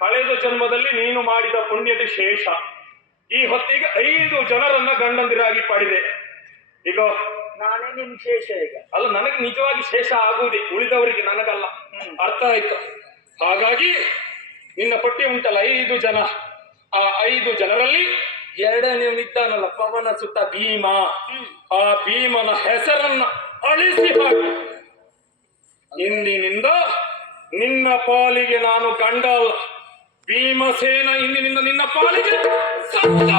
ಕಳೆದ ಜನ್ಮದಲ್ಲಿ ನೀನು ಮಾಡಿದ ಪುಣ್ಯದ ಶೇಷ ಈ ಹೊತ್ತಿಗೆ 5 ಜನರನ್ನ ಗಂಡಂದಿರಾಗಿ ಪಡೆದೆ. ಈಗ ನಾನೇ ನಿಮ್ ಶೇಷ. ಈಗ ಅಲ್ಲ, ನನಗೆ ನಿಜವಾಗಿ ಶೇಷ ಆಗುವುದೇ, ಉಳಿದವರಿಗೆ ನನಗಲ್ಲ. ಅರ್ಥ ಆಯ್ತು? ಹಾಗಾಗಿ ನಿನ್ನ ಪಟ್ಟಿ ಉಂಟಲ್ಲ 5 ಜನ, ಆ 5 ಜನರಲ್ಲಿ ಎರಡನೇವನಿದ್ದಾನಲ್ಲ ಪವನ ಸುತ್ತ ಭೀಮ, ಆ ಭೀಮನ ಹೆಸರನ್ನ ಅಳಿಸಿ ಹಾಕಿ ಇಂದಿನಿಂದ ನಿನ್ನ ಪಾಲಿಗೆ ನಾನು ಗಂಡ ಅಲ್ಲ, ಭೀಮಸೇನ ಇಂದಿನಿಂದ ನಿನ್ನ ಪಾಲಿಗೆ ಸತ್ತ.